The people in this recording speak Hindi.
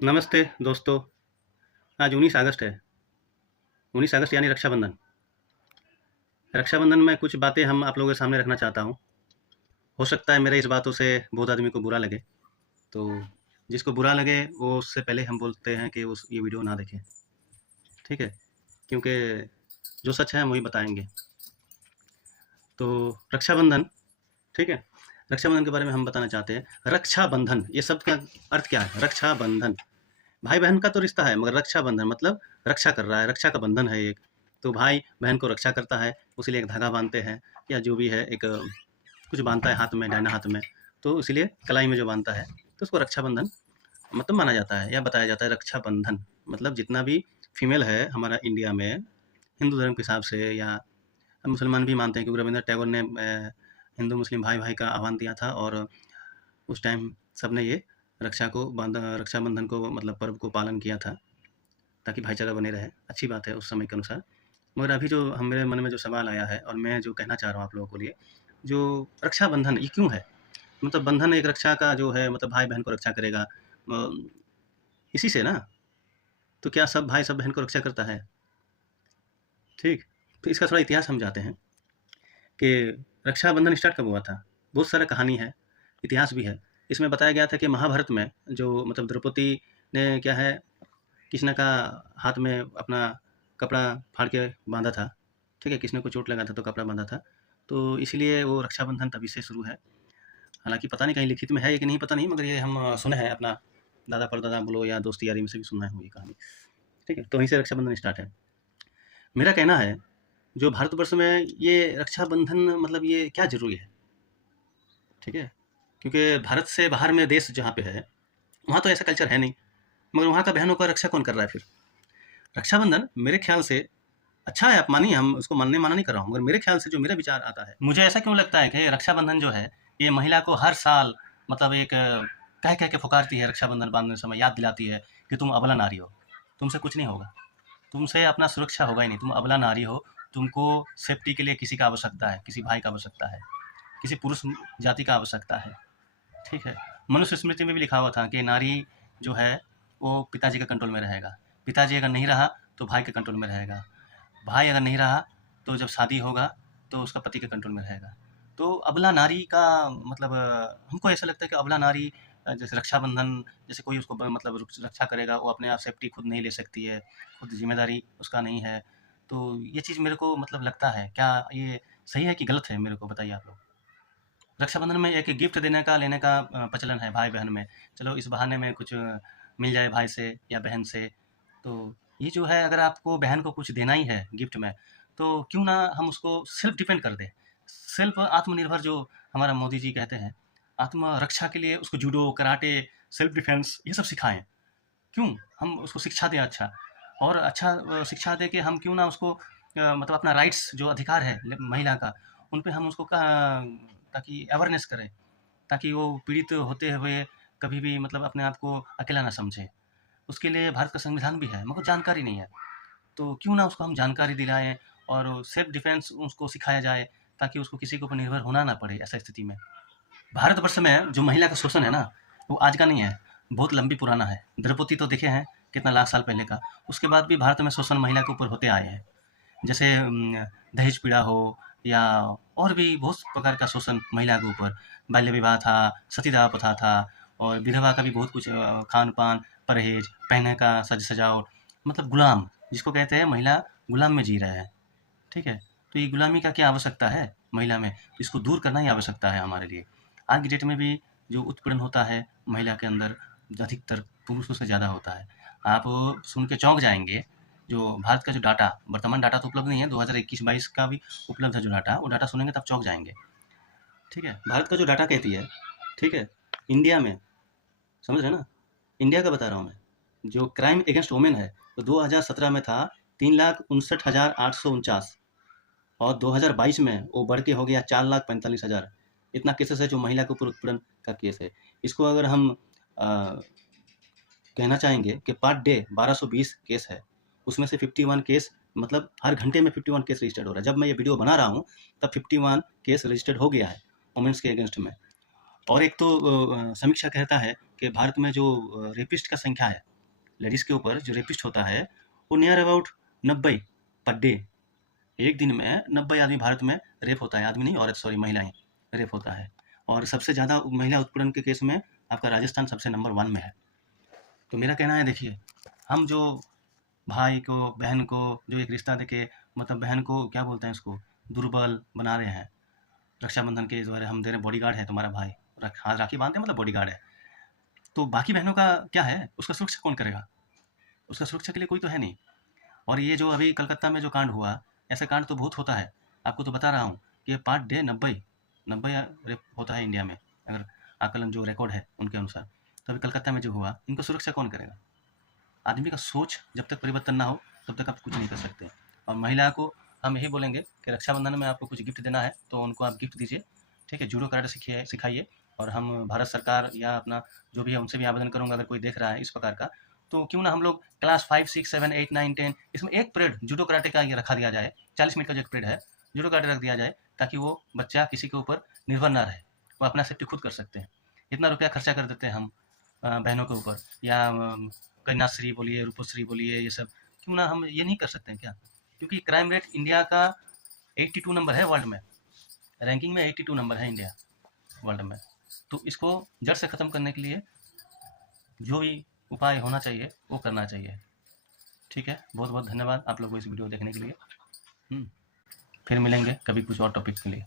नमस्ते दोस्तों। आज 19 अगस्त है। 19 अगस्त यानी रक्षाबंधन। रक्षाबंधन में कुछ बातें हम आप लोगों के सामने रखना चाहता हूँ। हो सकता है मेरे इस बातों से बहुत आदमी को बुरा लगे, तो जिसको बुरा लगे वो उससे पहले हम बोलते हैं कि उस ये वीडियो ना देखें, ठीक है? क्योंकि जो सच है हम वही बताएँगे। तो रक्षाबंधन, ठीक है? रक्षाबंधन के बारे में हम बताना चाहते हैं। रक्षाबंधन ये शब्द का अर्थ क्या है? रक्षाबंधन, भाई-बहन का तो रिश्ता है, मगर रक्षाबंधन मतलब रक्षा कर रहा है, रक्षा का बंधन है एक। तो भाई बहन को रक्षा करता है, उसी लिए एक धागा बाँधते हैं या जो भी है एक कुछ बाँधता है हाथ में, दाहिना हाथ में, तो इसीलिए कलाई में जो बाँधता है, तो उसको रक्षाबंधन मतलब माना जाता है या बताया जाता है। रक्षाबंधन मतलब जितना भी फीमेल है हमारा इंडिया में, हिंदू धर्म के हिसाब से या मुसलमान भी मानते हैं, क्योंकि रविंद्रनाथ टैगोर ने हिंदू मुस्लिम भाई-भाई का आह्वान दिया था और उस टाइम सबने ये रक्षाबंधन को मतलब पर्व को पालन किया था, ताकि भाईचारा बने रहे। अच्छी बात है उस समय के अनुसार। मगर अभी जो मेरे मन में जो सवाल आया है और मैं जो कहना चाह रहा हूँ आप लोगों को लिए, जो रक्षाबंधन ये क्यों है? मतलब बंधन एक रक्षा का जो है, मतलब भाई-बहन को रक्षा करेगा, इसी से ना। तो क्या सब भाई सब बहन को रक्षा करता है? ठीक? तो इसका थोड़ा इतिहास हम जानते हैं कि रक्षाबंधन स्टार्ट कब हुआ था? बहुत सारा कहानी है, इतिहास भी है। इसमें बताया गया था कि महाभारत में जो मतलब द्रौपदी ने क्या है, किसी का हाथ में अपना कपड़ा फाड़ के बाँधा था, ठीक है? किसी को चोट लगा था तो कपड़ा बाँधा था, तो इसलिए वो रक्षाबंधन तभी से शुरू है। हालाँकि पता नहीं कहीं लिखित में है या कि नहीं, पता नहीं, मगर ये हम सुने हैं अपना दादा-परदादा बोलो या दोस्ती यारी में से भी सुना है वो ये कहानी, ठीक है? तो वहीं से रक्षाबंधन स्टार्ट है। मेरा कहना है, जो भारतवर्ष में ये रक्षाबंधन मतलब ये क्या ज़रूरी है, ठीक है? क्योंकि भारत से बाहर में देश जहाँ पे है, वहाँ तो ऐसा कल्चर है नहीं, मगर वहाँ का बहनों का रक्षा कौन कर रहा है फिर? रक्षाबंधन मेरे ख्याल से अच्छा है, आप मानिए, हम उसको मानने माना नहीं कर रहा हूँ, मगर मेरे ख्याल से जो मेरा विचार आता है, मुझे ऐसा क्यों लगता है कि रक्षाबंधन जो है, ये महिला को हर साल मतलब एक कह के पुकारती है, रक्षाबंधन बांधने समय याद दिलाती है कि तुम अबला नारी हो, तुमसे कुछ नहीं होगा, तुमसे अपना सुरक्षा होगा ही नहीं, तुम अबला नारी हो, तुमको सेफ्टी के लिए किसी का आवश्यकता है, किसी भाई का आवश्यकता है, किसी पुरुष जाति का आवश्यकता है, ठीक है? मनुष्य स्मृति में भी लिखा हुआ था कि नारी जो है वो पिताजी के कंट्रोल में रहेगा, पिताजी अगर नहीं रहा तो भाई के कंट्रोल में रहेगा, भाई अगर नहीं रहा तो जब शादी होगा तो उसका पति के कंट्रोल में रहेगा। तो अबला नारी का मतलब हमको ऐसा लगता है कि अबला नारी जैसे रक्षाबंधन, जैसे कोई उसको मतलब रक्षा करेगा, वो अपने आप सेफ्टी खुद नहीं ले सकती है, खुद जिम्मेदारी उसका नहीं है। तो ये चीज़ मेरे को मतलब लगता है, क्या ये सही है कि गलत है, मेरे को बताइए आप लोग। रक्षाबंधन में एक गिफ्ट देने का लेने का प्रचलन है भाई बहन में। चलो इस बहाने में कुछ मिल जाए भाई से या बहन से। तो ये जो है, अगर आपको बहन को कुछ देना ही है गिफ्ट में, तो क्यों ना हम उसको सेल्फ डिपेंड कर दें। सेल्फ आत्मनिर्भर जो हमारा मोदी जी कहते हैं, आत्मरक्षा के लिए उसको जूडो, कराटे, सेल्फ डिफेंस ये सब सिखाएँ। क्यों? हम उसको शिक्षा दें अच्छा, और अच्छा शिक्षा दे के हम क्यों ना उसको मतलब अपना राइट्स जो अधिकार है महिला का, उन पे हम उसको ताकि अवेयरनेस करें, ताकि वो पीड़ित होते हुए कभी भी मतलब अपने आप को अकेला ना समझे। उसके लिए भारत का संविधान भी है, मगर जानकारी नहीं है। तो क्यों ना उसको हम जानकारी दिलाएँ और सेल्फ डिफेंस उसको सिखाया जाए, ताकि उसको किसी के ऊपर निर्भर होना ना पड़े ऐसा स्थिति में। भारतवर्ष में जो महिला का शोषण है ना, वो आज का नहीं है, बहुत लंबी पुराना है। द्रौपदी तो देखे हैं कितना लाख साल पहले का। उसके बाद भी भारत में शोषण महिला के ऊपर होते आए हैं। जैसे दहेज पीड़ा हो या और भी बहुत प्रकार का शोषण महिला के ऊपर, बाल्य विवाह था, सतीदाह प्रथा था, और विधवा का भी बहुत कुछ खान-पान, परहेज, पहनने का सज-सजावट, मतलब गुलाम, जिसको कहते हैं महिला गुलाम में जी रहे हैं, ठीक है? तो ये गुलामी का क्या आवश्यकता है महिला में? तो इसको दूर करना ही आवश्यकता है हमारे लिए। आज की डेट में भी जो उत्पीड़न होता है महिला के अंदर, अधिकतर पुरुषों से ज़्यादा होता है। आप सुन के चौंक जाएँगे, जो भारत का जो डाटा, वर्तमान डाटा तो उपलब्ध नहीं है, 2021-22 का भी उपलब्ध है जो डाटा, वो डाटा सुनेंगे तब चौंक जाएँगे, ठीक है? भारत का जो डाटा कहती है, ठीक है? इंडिया में, समझ रहे हैं ना? इंडिया का बता रहा हूँ मैं। जो क्राइम अगेंस्ट वुमेन है, तो 2017 में था 3,59,849, और 2022 में वो बढ़ के हो गया 4,45,000। इतना केसेस है जो महिला के ऊपर उत्पीड़न का केस है। इसको अगर हम कहना चाहेंगे कि पर डे 1220 केस है, उसमें से 51 केस, मतलब हर घंटे में 51 केस रजिस्टर्ड हो रहा है। जब मैं ये वीडियो बना रहा हूँ तब 51 केस रजिस्टर्ड हो गया है वुमेन्स के अगेंस्ट में। और एक तो समीक्षा कहता है कि भारत में जो रेपिस्ट का संख्या है, लेडीज़ के ऊपर जो रेपिस्ट होता है, वो नियर अबाउट 90 पर डे। एक दिन में 90 आदमी भारत में रेप होता है, आदमी नहीं औरत, सॉरी, महिलाएं रेप होता है। और सबसे ज़्यादा महिला उत्पीड़न के केस में आपका राजस्थान सबसे नंबर 1 में है। तो मेरा कहना है, देखिए, हम जो भाई को, बहन को जो एक रिश्ता देके, मतलब बहन को क्या बोलते हैं, उसको दुर्बल बना रहे हैं, रक्षाबंधन के द्वारा हम दे रहे, बॉडीगार्ड है तुम्हारा भाई, हाँ, राखी बांधते हैं मतलब बॉडीगार्ड है। तो बाकी बहनों का क्या है, उसका सुरक्षा कौन करेगा? उसका सुरक्षा के लिए कोई तो है नहीं। और ये जो अभी कलकत्ता में जो कांड हुआ, ऐसा कांड तो बहुत होता है। आपको तो बता रहा हूँ कि पर डे 90 रेप होता है इंडिया में, अगर आकलन जो रिकॉर्ड है उनके अनुसार। तो अभी कलकत्ता में जो हुआ, इनको सुरक्षा कौन करेगा? आदमी का सोच जब तक परिवर्तन ना हो तब तक आप कुछ नहीं कर सकते। और महिला को हम यही बोलेंगे कि रक्षाबंधन में आपको कुछ गिफ्ट देना है तो उनको आप गिफ्ट दीजिए, ठीक है, जूडो कराटे सिखाइए। और हम भारत सरकार या अपना जो भी है उनसे भी आवेदन करूँगा, अगर कोई देख रहा है इस प्रकार का, तो क्यों ना हम लोग क्लास 5, 6, 7, 8, 9, 10 इसमें एक पीरियड जूडो कराटे का ये रखा दिया जाए। 40 मिनट का जो एक पीरियड है जूडो कराटे रख दिया जाए, ताकि वो बच्चा किसी के ऊपर निर्भर ना रहे, वो अपना सेफ्टी खुद कर सकते हैं। इतना रुपया खर्चा कर देते हैं हम बहनों के ऊपर, या कन्याश्री बोलिए, रूपश्री बोलिए, ये सब क्यों ना हम ये नहीं कर सकते हैं क्या? क्योंकि क्राइम रेट इंडिया का 82 नंबर है वर्ल्ड में, रैंकिंग में 82 नंबर है इंडिया वर्ल्ड में। तो इसको जड़ से ख़त्म करने के लिए जो भी उपाय होना चाहिए वो करना चाहिए। ठीक है, बहुत बहुत धन्यवाद आप लोगों को इस वीडियो देखने के लिए। फिर मिलेंगे कभी कुछ और टॉपिक के लिए।